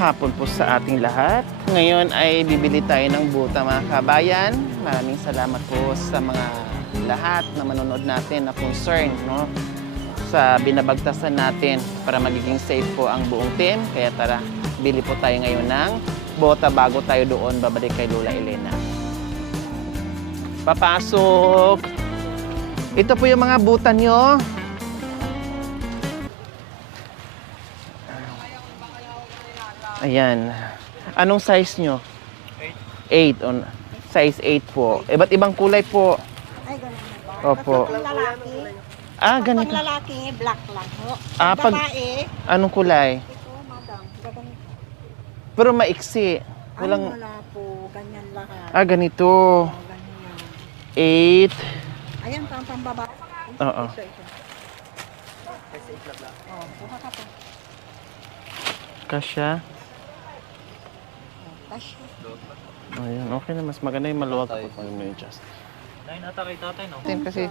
hapon po sa ating lahat. Ngayon ay bibili tayo ng buta mga kabayan. Maraming salamat po sa mga lahat na manonood natin na concern, no, sa binabagtasan natin para magiging safe po ang buong team. Kaya tara, bili po tayo ngayon ng bota bago tayo doon babalik kay Lola Elena. Papasok! Ito po yung mga buta nyo. Ayan. Anong size nyo? 8. Size 8 po. Ba't ibang kulay po? Ay, ganun na ba? Opo. Pag lalaki, Ganito. pag lalaki, black lang ho. Pag Babae, anong kulay? ito, madam, ganito. Pero maiksi. Walang... Wala po, ganyan lahat. Ganito. Ganyan. 8. Ayan, pambaba. Oo. Ito. Oh, buka ka po. Kasya. Kasya. Ayan, okay na. Mas maganda yung maluwag po pag may adjust. Nine ata kay tatay, no? Kasi,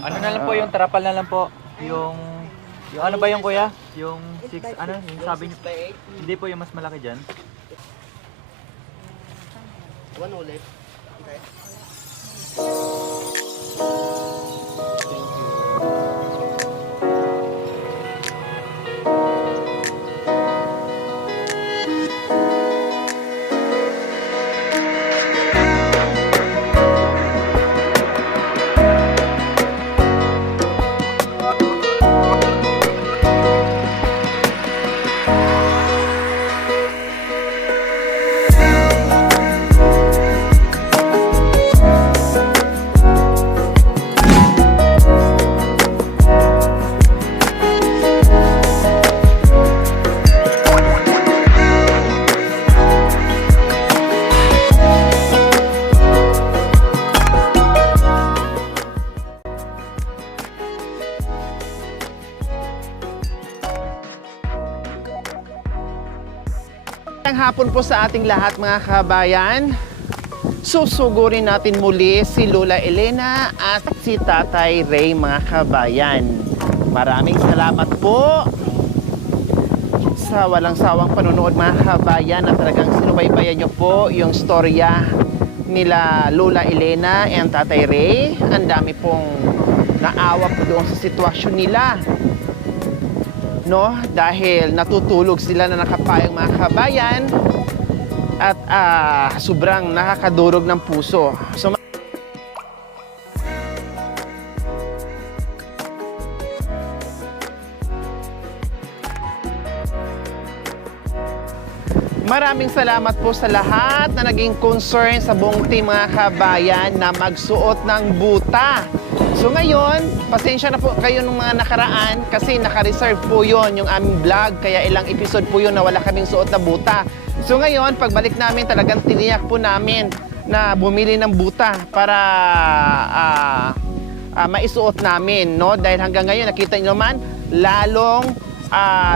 Ano na lang po, yung trapal na lang po. Yung ano ba yung kuya? Yung 6, ano? Yung sabi niyo? Hindi po yung mas malaki dyan. One ulit. Okay. Ang hapon po sa ating lahat mga kabayan. Susugurin natin muli si Lola Elena at si Tatay Ray mga kabayan. Maraming salamat po sa walang sawang panonood mga kabayan at talagang sinubaybayan nyo po yung storya nila Lola Elena and Tatay Ray. Ang dami pong naawa po doon sa sitwasyon nila, no, dahil natutulog sila na nakapayong mga kabayan at sobrang nakakadurog ng puso. So, maraming salamat po sa lahat na naging concern sa buong team mga kabayan na magsuot ng buta. So ngayon, pasensya na po kayo ng mga nakaraan kasi naka-reserve po yon yung aming vlog, kaya ilang episode po yun na wala kaming suot na buta. So ngayon, pagbalik namin talagang tiniyak po namin na bumili ng buta para maisuot namin, no? Dahil hanggang ngayon nakita niyo naman lalong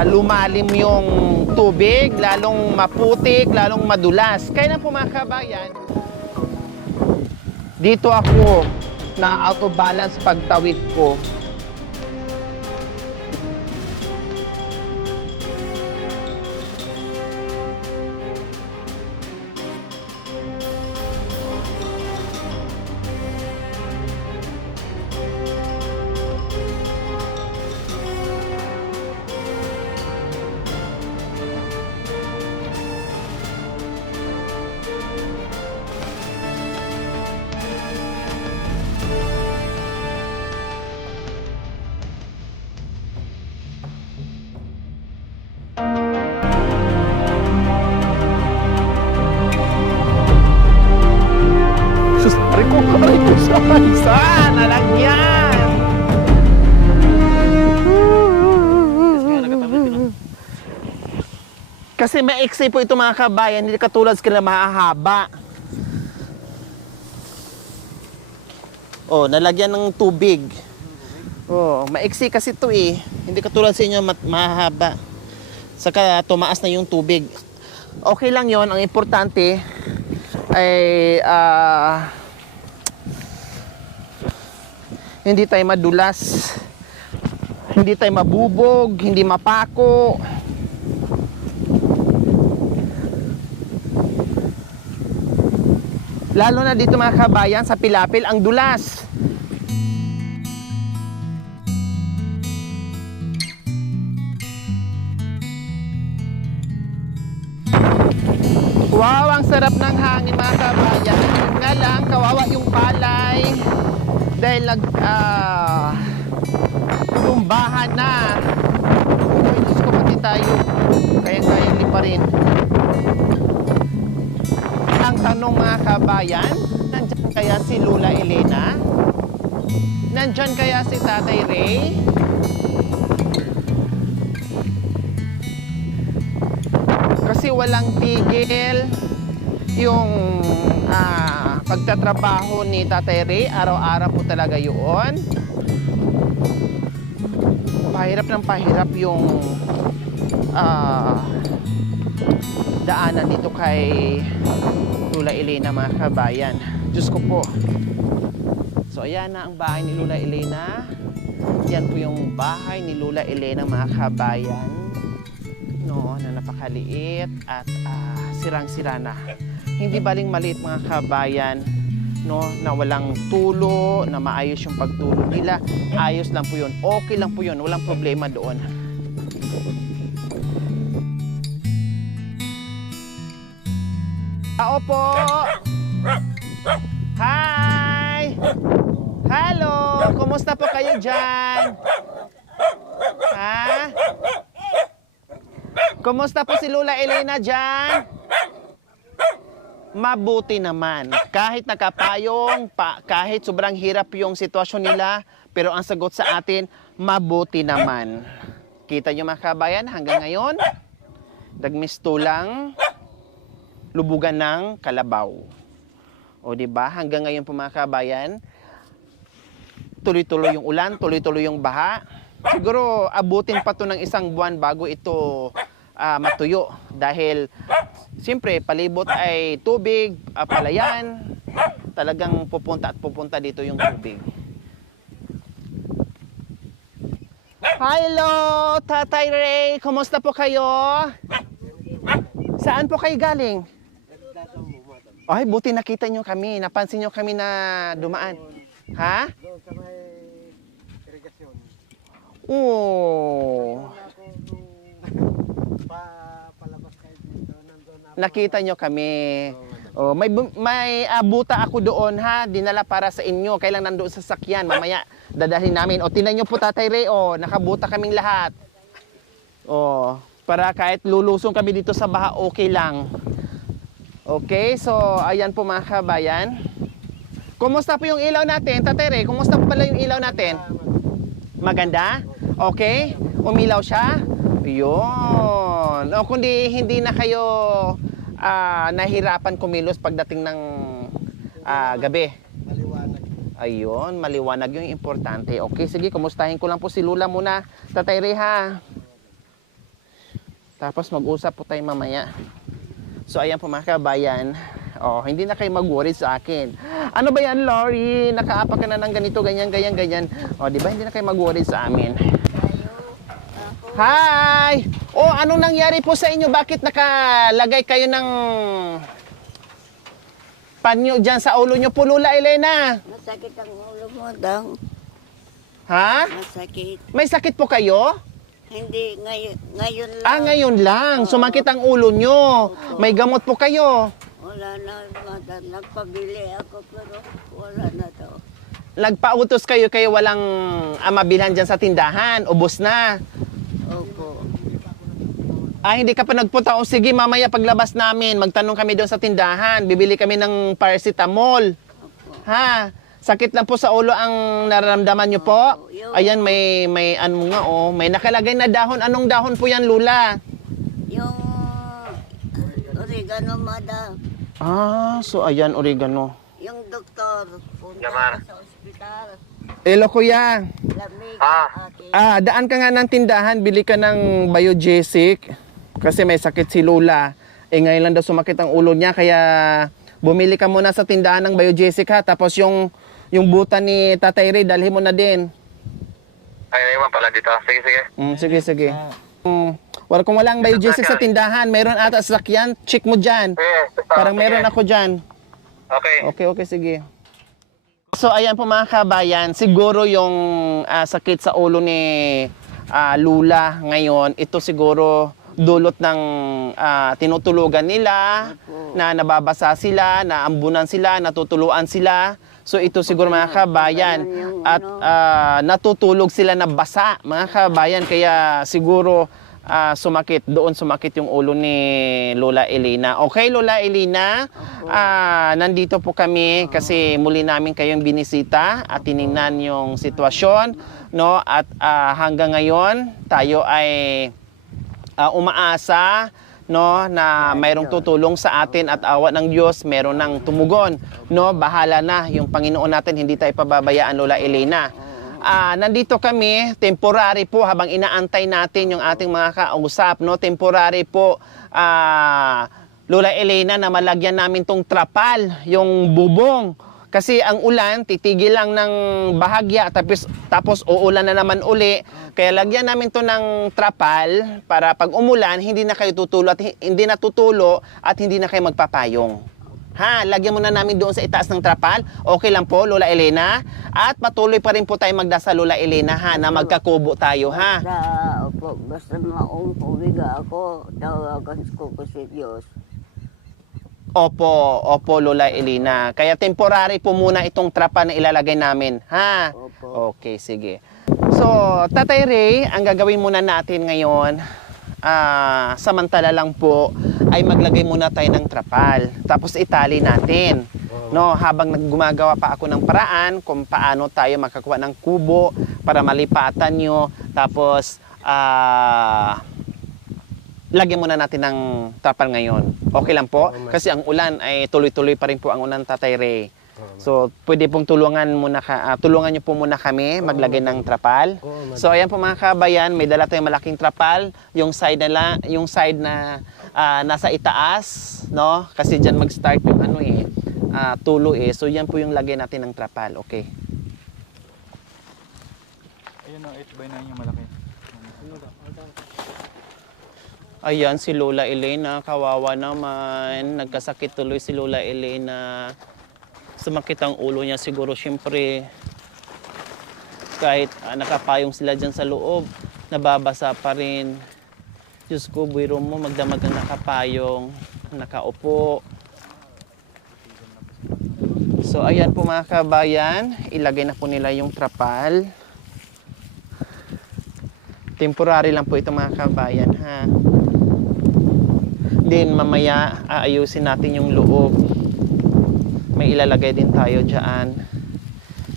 lumalim yung tubig, lalong maputik, lalong madulas. Kaya na po mga kabayan, dito ako na out of balance pagtawid ko. Aray ko, saan? Nalagyan! Kasi maiksi po ito mga kabayan, hindi katulad sa kanila mahahaba. Oh, nalagyan ng tubig. Oh, maiksi kasi ito eh. Hindi katulad sa inyo mahahaba. Saka tumaas na yung tubig. Okay lang yon, ang importante ay hindi tayo madulas, hindi tayo mabubog, hindi mapako. Lalo na dito mga kabayan, sa Pilapil, ang dulas. Wow, ang sarap ng hangin mga kabayan. Nga lang, kawawa yung palay. Dahil tumbahan na. Ay, Diyos ko, pati tayo. Kayang-kayang lipa rin. Ang tanong mga kabayan, nandyan kaya si Lola Elena? Nandyan kaya si Tatay Ray? Kasi walang tigil yung pagtatrabaho ni Tatay Ray. Araw-araw po talaga yun. Pahirap ng pahirap yung daanan dito kay Lola Elena mga kabayan. Diyos ko po. So ayan na ang bahay ni Lola Elena. Yan po yung bahay ni Lola Elena mga kabayan. No, na napakaliit at sirang-sira na. Hindi baling maliit mga kabayan, no, na walang tulo, na maayos yung pagtulo nila. Ayos lang po yun. Okay lang po yun. Walang problema doon. Tao po! Hi! Hello! Kumusta po kayo dyan? Ha? Kumusta po si Lola Elena dyan? Mabuti naman. Kahit nakapayong, kahit sobrang hirap yung sitwasyon nila, pero ang sagot sa atin, mabuti naman. Kita nyo mga kabayan, hanggang ngayon, nagmisto lang, lubugan ng kalabaw. O diba, hanggang ngayon po mga kabayan, tuloy-tuloy yung ulan, tuloy-tuloy yung baha. Siguro abutin pa to ng isang buwan bago ito matuyo. Dahil siyempre palibot ay tubig, palayan, talagang pupunta at pupunta dito yung tubig. Hello, Tatay Ray, kumusta po kayo? Saan po kayo galing? Ay, buti nakita nyo kami. Napansin nyo kami na dumaan. Ha? Doon sa may irigasyon. Oo. Palabas kayo dito. Nandun ako. Nakita nyo kami. Oh, may buta ako doon ha. Dinala para sa inyo. Kailang nandoon sa sakyan. Mamaya dadalhin namin. O, tinan nyo po Tatay Ray. O, nakabuta kaming lahat. O, para kahit lulusong kami dito sa baha, okay lang. Okay, so ayan po mga kabayan. Kumusta po yung ilaw natin, Tatay Ray? Kumusta po pala yung ilaw natin? Maganda? Okay? Umilaw siya? Yun. O kundi hindi na kayo nahirapan kumilos pagdating ng gabi. Maliwanag. Ayun, maliwanag yung importante. Okay, sige, kumustahin ko lang po si Lula muna, Tatay Ray ha. Tapos mag-usap po tayo mamaya. So ayan po mga kabayan. Oh, hindi na kayo mag-worry sa akin. Ano ba yan, Lori? Nakaapa ka na ng ganito, ganyan, ganyan, ganyan. Oh, di ba hindi na kayo mag-worry sa amin? Hi! Oh, anong nangyari po sa inyo? Bakit nakalagay kayo ng panyo dyan sa ulo nyo po, Lola Elena? Masakit ang ulo mo, Dang. Ha? Masakit. May sakit po kayo? Hindi, ngayon lang. Ah, ngayon lang. Sumakit ang ulo nyo. May gamot po kayo. Wala na, madam. Nagpabili ako pero wala na daw. Nagpautos kayo walang mabilhan dyan sa tindahan. Ubos na. Opo. Ah, hindi ka pa nagpunta. O sige, mamaya paglabas namin, magtanong kami doon sa tindahan. Bibili kami ng paracetamol. Ha? Sakit lang po sa ulo ang nararamdaman nyo po. Ayan, may ano nga oh. May nakalagay na dahon. Anong dahon po yan, Lula? Yung oregano, madam. Ah, so ayan, oregano. Yung doktor, punta ka sa ospital. Hello, kuya. Lamig akin. Daan ka nga ng tindahan, bili ka ng Biogesic. Kasi may sakit si Lola. Ngayon lang daw sumakit ang ulo niya, kaya bumili ka muna sa tindahan ng Biogesic ha. Tapos yung buta ni Tatay Ray, dalhin mo na din. Ay, naman pala dito. Sige, sige. Sige, sige. Kung walang Biogesic sa tindahan, mayroon ata sa sakyan, check mo dyan. Sige, Parang meron ako dyan. Okay. Okay, sige. So ayan po mga kabayan, siguro yung sakit sa ulo ni Lula ngayon, ito siguro dulot ng tinutulugan nila, na nababasa sila, naambunan sila, natutuluan sila. So ito siguro mga kabayan, at natutulog sila na basa mga kabayan, kaya siguro sumakit yung ulo ni Lola Elena. Okay, Lola Elena, nandito po kami kasi muli namin kayong binisita at tiningnan yung sitwasyon, no? At hanggang ngayon tayo ay umaasa, no, na mayroong tutulong sa atin at awa ng Diyos, meron ng tumugon, no? Bahala na yung Panginoon natin, hindi tayo pababayaan, Lola Elena. Nandito kami, temporary po, habang inaantay natin yung ating mga kausap, no? Temporary po, Lola Elena, na malagyan namin tong trapal, yung bubong. Kasi ang ulan, titigil lang ng bahagya, tapos uulan na naman uli. Kaya lagyan namin to ng trapal para pag umulan, hindi na kayo tutulo at hindi na kayo magpapayong. Ha, lagyan muna namin doon sa itaas ng trapal. Okay lang po, Lola Elena. At patuloy pa rin po tayo magdasal, Lola Elena, ha, na magkakubo tayo, ha. Basta maumpuwiga ako, tawagan ko si Diyos. Opo, Lola Elena. Kaya temporary po muna itong trapal na ilalagay namin, ha. Opo. Okay, sige. So, Tatay Ray, ang gagawin muna natin ngayon, samantala lang po, ay maglagay muna tayo ng trapal. Tapos itali natin. No, habang gumagawa pa ako ng paraan kung paano tayo makakuha ng kubo para malipatan nyo. Tapos, lagyan muna natin ng trapal ngayon. Okay lang po? Kasi ang ulan ay tuloy-tuloy pa rin po ang ulan, Tatay Ray. So, pwede pong tulungan nyo po muna kami maglagay ng trapal. So, ayan po mga kabayan, may dala tayong malaking trapal. Yung side na nasa itaas, no? Kasi diyan mag-start yung tulo eh. So, yan po yung lagay natin ng trapal. Okay. Ayun o, 8x9 yung malaki. Ayan, si Lola Elena, kawawa naman. Nagkasakit tuloy si Lola Elena. Sumakit ang ulo niya siguro, syempre. Kahit nakapayong sila dyan sa loob, nababasa pa rin. Diyos ko, buwiro mo, magdamag ang nakapayong, nakaupo. So, ayan po mga kabayan, ilagay na po nila yung trapal. Temporary lang po ito mga kabayan, ha. Then, mamaya, aayusin natin yung loob. May ilalagay din tayo dyan.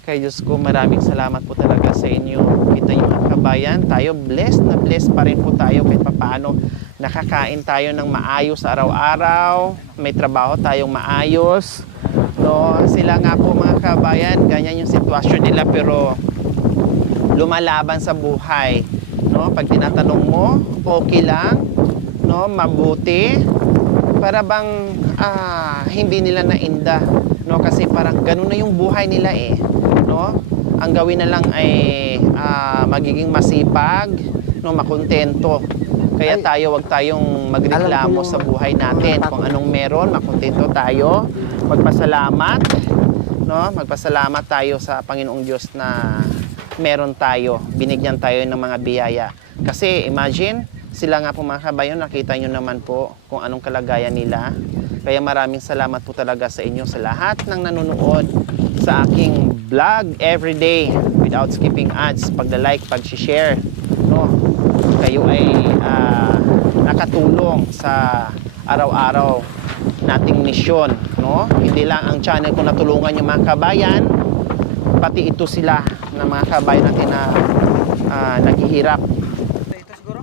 Kay Diyos ko, maraming salamat po talaga sa inyo. Kita nyo mga kabayan, tayo blessed na blessed pa rin po tayo kahit papaano. Nakakain tayo ng maayos araw-araw. May trabaho tayong maayos. No, sila nga po mga kabayan, ganyan yung sitwasyon nila pero lumalaban sa buhay. No, pag tinatanong mo, okay lang, no, mabuti. Para bang hindi nila nainda, no, kasi parang ganun na yung buhay nila eh, no. Ang gawin na lang ay magiging masipag, no, makontento. Kaya tayo, wag tayong magreklamo sa buhay natin. Kung anong meron, makontento tayo. Magpasalamat, no, magpasalamat tayo sa Panginoong Diyos na meron tayo, binigyan tayo ng mga biyaya. Kasi imagine, sila nga po mga kabayan, nakita nyo naman po kung anong kalagayan nila. Kaya maraming salamat po talaga sa inyo, sa lahat ng nanonood sa aking vlog everyday without skipping ads, pagda-like, pag-share, no? Kayo ay nakatulong sa araw-araw nating misyon, no? Hindi lang ang channel ko natulungan yung mga kabayan, pati ito sila na mga kabayan natin na naghihirap. Ito siguro?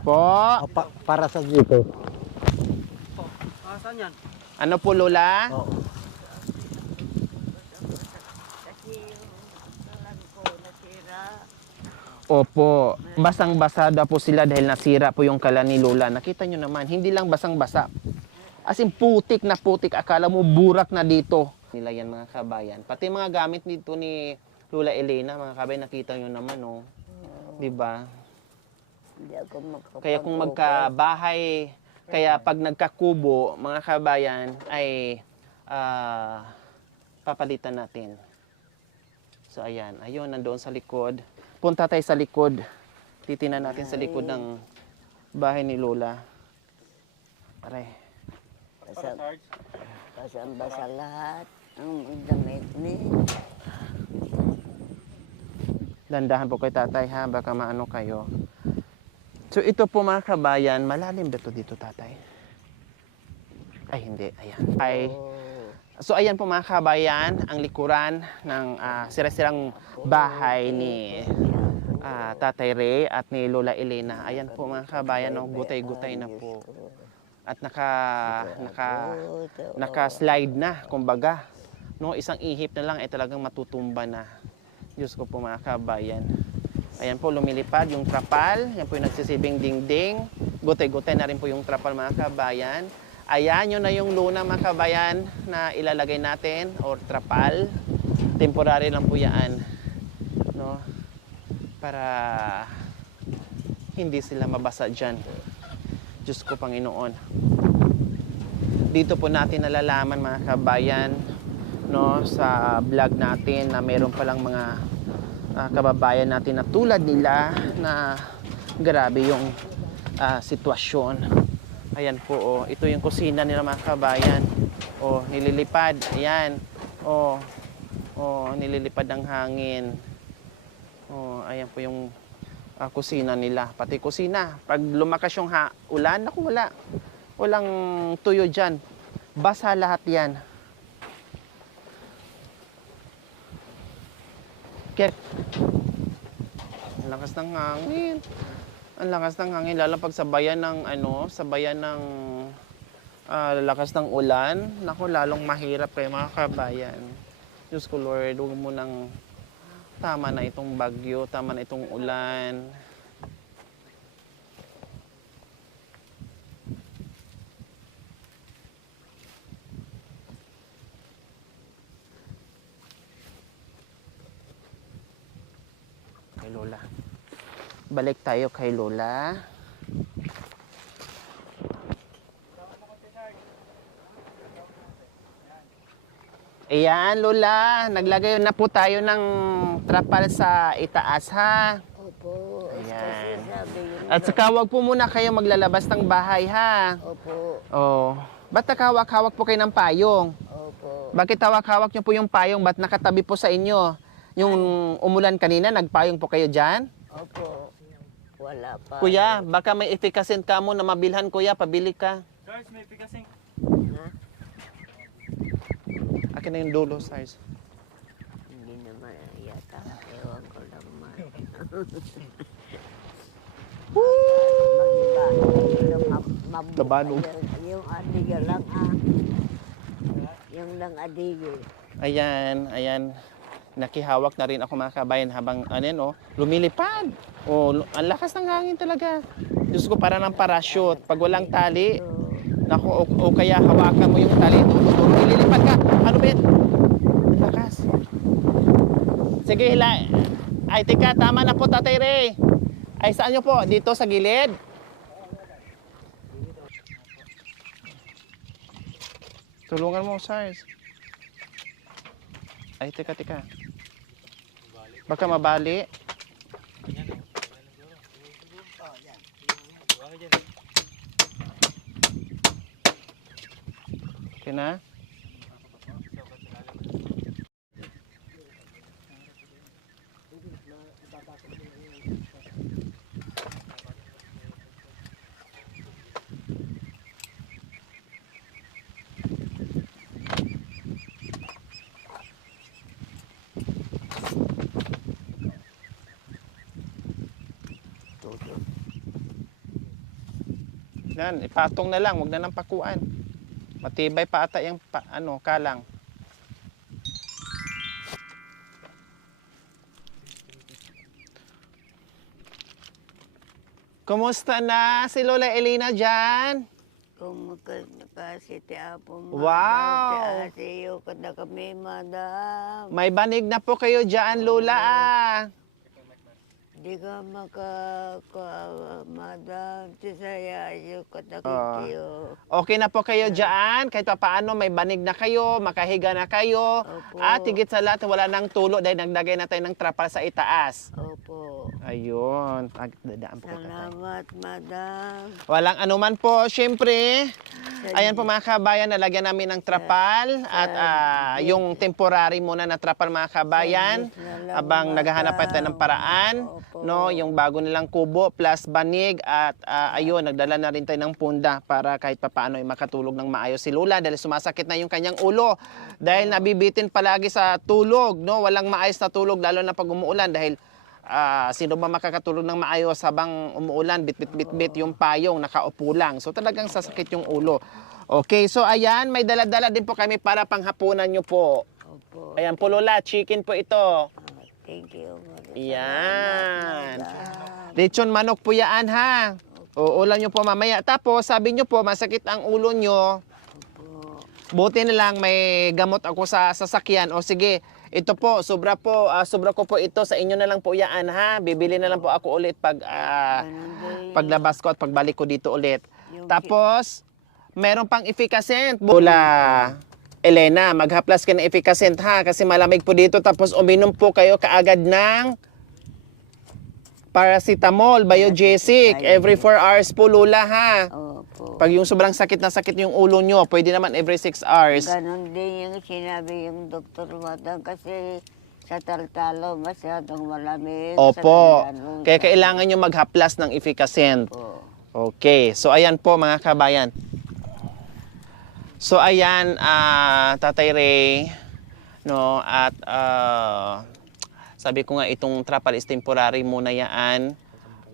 Po, Para sa dito. Saan yan? ano po Lola? Kasi yung talan ko nasira. Opo, basang-basa daw po sila dahil nasira po yung kalan ni Lola. Nakita nyo naman, hindi lang basang-basa. As in putik na putik, akala mo burak na dito. Nila yan mga kabayan. Pati mga gamit dito ni Lola Elena, mga kabayan, nakita nyo naman, oh. Diba? Hindi ako makapag-okay. Kaya kung magkabahay, kaya pag nagkakubo, mga kabayan, ay papalitan natin. So ayan, ayun, nandoon sa likod. Punta tayo sa likod. Titingnan natin sa likod ng bahay ni Lola. Aray. Basang-basa lahat ang damit ni. Dandahan po kay tatay ha, baka maano kayo. So ito po mga kabayan, malalim ba ito dito tatay? Ay hindi, ayan. So ayan po mga kabayan, ang likuran ng sira-sirang bahay ni Tatay Ray at ni Lola Elena. Ayan po mga kabayan, no, gutay-gutay na po. At naka-slide na, kumbaga. No, isang ihip na lang ay talagang matutumba na. Diyos ko po mga kabayan. Ayan po, lumilipad yung trapal. Yan po yung nagsisibing dingding. Gutay-gutay na rin po yung trapal mga kabayan. Ayan, yun na yung luna mga kabayan na ilalagay natin or trapal. Temporary lang po yan. No? Para hindi sila mabasa dyan. Diyos ko Panginoon. Dito po natin nalalaman mga kabayan, no, sa vlog natin na mayroon palang mga kababayan natin na tulad nila na grabe yung sitwasyon. Ayan po, oh. Ito yung kusina nila mga kabayan. Oh, nililipad. Ayan. Oh, nililipad ng hangin. Oh, ayan po yung kusina nila. Pati kusina. Pag lumakas yung ulan, naku, walang tuyo dyan. Basa lahat yan. Ang lakas ng hangin. Ang lakas ng hangin, lalo pag sabayan ng lakas ng ulan, naku, lalong mahirap kayo mga kabayan. Diyos ko Lord, huwag mo nang tama na itong bagyo, tama na itong ulan. Kay Lola. Balik tayo kay Lola. Ayan, Lola. Naglagay na po tayo ng trapal sa itaas, ha? Opo. Ayan. Kasi sabi yun. At saka wag po muna kayo maglalabas ng bahay, ha? Opo. Oh. Ba't nakahawak-hawak po kayo ng payong? Opo. Bakit hawak-hawak niyo po yung payong? Ba't nakatabi po sa inyo? Yung umulan kanina, nagpayong po kayo dyan? Opo. Wala pa. Kuya, baka may efficacy ka mo na mabilhan, kuya. Pabili ka. Charles, may pikasing. Ha? Akin na yung dulo, size. Hindi naman yata. Ewan ko lang man. Mag-iba. Yung Labanog. Yung adigil lang Yung lang adigil. Ayan. Nakihawak na rin ako mga kabayan habang lumilipad. Ang lakas ng hangin talaga. Diyos ko, para ng parachute. Pag walang tali, naku, o kaya hawakan mo yung tali, tuturo, ililipad ka. Ano ba yan? Ang lakas. Sige, ay, tika, tama na po, Tatay Ray. Ay, saan nyo po? Dito sa gilid? Tulungan mo, Sars. Ay, tika. Baka mabali. Okay na? Yan, ipatong na lang, wag na nang pakuan. Matibay pa ata yung kalang. Kumusta na si Lola Elena dyan? Kumukas na kasi ti Apo mo. Wow! Kasi yung kada kami, madam. May banig na po kayo dyan, Lola. Di ka madam, tisaya yung katakikiyo. Okay na po kayo dyan, kahit pa paano may banig na kayo, makahiga na kayo. Opo. At higit sa lahat, wala nang tulo dahil naglagay na tayo ng trapal sa itaas. Opo. Ayun, dadaan po tayo. Salamat, madam. Walang anuman po, syempre. Ayan po mga kabayan, nalagyan namin ng trapal at yung temporary muna na trapal mga kabayan habang naghahanap pa tayo ng paraan. No, yung bago nilang kubo plus banig at ayun, nagdala na rin tayo ng punda para kahit papaano ay makatulog ng maayos si Lola dahil sumasakit na yung kanyang ulo dahil nabibitin palagi sa tulog, no? Walang maayos na tulog lalo na pag umuulan dahil sino ba makakatulog ng maayos habang umuulan, bit yung payong, nakaupo lang. So talagang sasakit yung ulo. Okay, so ayan, may dala-dala din po kami para panghapunan nyo po. Opo. Ayan po Lola, chicken po ito. Thank you, madam. Yan. Salamat, madam. Lechon manok po yan ha. Uulan nyo po mamaya. Tapos sabi nyo po, masakit ang ulo nyo. Opo. Buti na lang may gamot ako sa sasakyan. O sige, ito po, sobra ko po ito. Sa inyo na lang po yan ha. Bibili na lang po ako ulit pag Ganun din. paglabas ko at pagbalik ko dito ulit. Yung Tapos, meron pang efficacent. Bula, Elena, maghaplas ka ng efficacent ha. Kasi malamig po dito. Tapos uminom po kayo kaagad ng paracetamol, biogesic. Every 4 hours po Lola ha. Opo. Pag yung sobrang sakit na sakit yung ulo nyo, pwede naman every 6 hours. Ganon din yung sinabi yung doktor, madam, kasi sa Tartalo masyadong malamig. Opo. Sa Mindanao, Kaya kailangan nyo maghaplas ng efficacent. Opo. Okay. So, ayan po mga kabayan. So, ayan, Tatay Ray, no, at sabi ko nga itong trapal is temporary muna yan,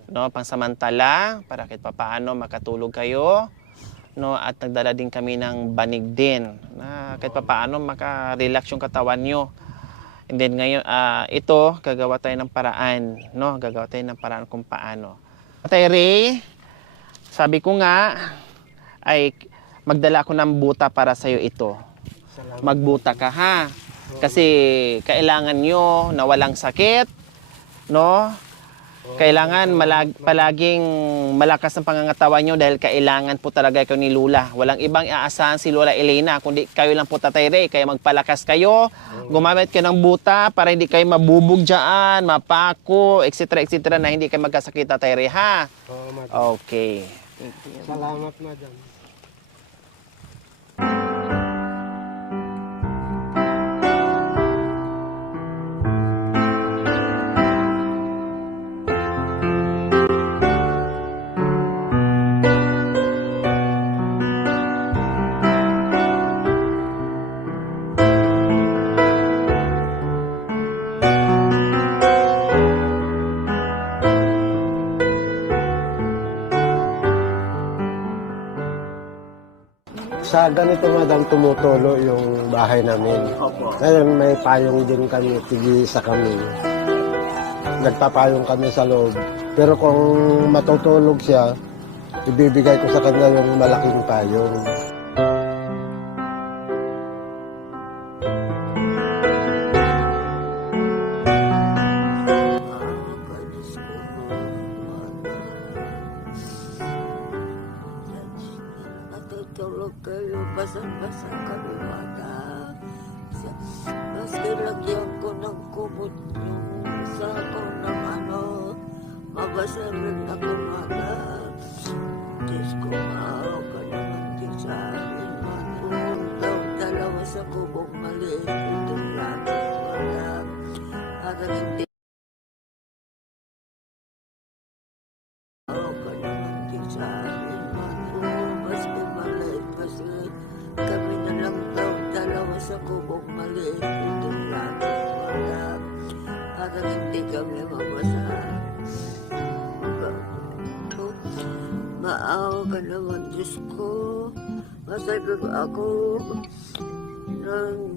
no, pansamantala, para kahit papaano makatulog kayo, no, at nagdala din kami ng banig din, na kahit papaano makarelax yung katawan nyo. And then ngayon, ito, gagawa tayo ng paraan, no, gagawa tayo ng paraan kung paano. Tatay Ray, sabi ko nga, ay magdala ako ng buta para sa'yo ito. Magbuta ka ha. Kasi kailangan nyo na walang sakit, no? Kailangan palaging malakas ang pangangatawan nyo dahil kailangan po talaga kayo ni Lola. Walang ibang aasahan si Lola Elena, kundi kayo lang po Tatay Ray. Kaya magpalakas kayo, gumamit kayo ng buta para hindi kayo mabubog dyan, mapako, etc. na hindi kayo magkasakit Tatay Ray ha. Oo, madam. Okay. Salamat, madam. Sa ganito, madam, tumutulo yung bahay namin. Ngayon may payong din kami, tigisa kami. Nagpapayong kami sa loob. Pero kung matutulog siya, ibibigay ko sa kanya yung malaking payong. Natutulog kayo, basa-basa kami, madam. Maski lagyan ko ng kumot yung sako ng mabasa rin ako, madam. Diyos ko, maawa ka naman din sa akin, madam. Dalawa sa kubong maliit, ito lagi, madam. At hindi maawa ka naman din sa akin, madam. Maski maliit, maski kami na lang daw dalawa sa kubong maliit, ito lagi, madam. At hindi kami mamasahan. Maawa ka naman, Diyos ko. Masagag ako ng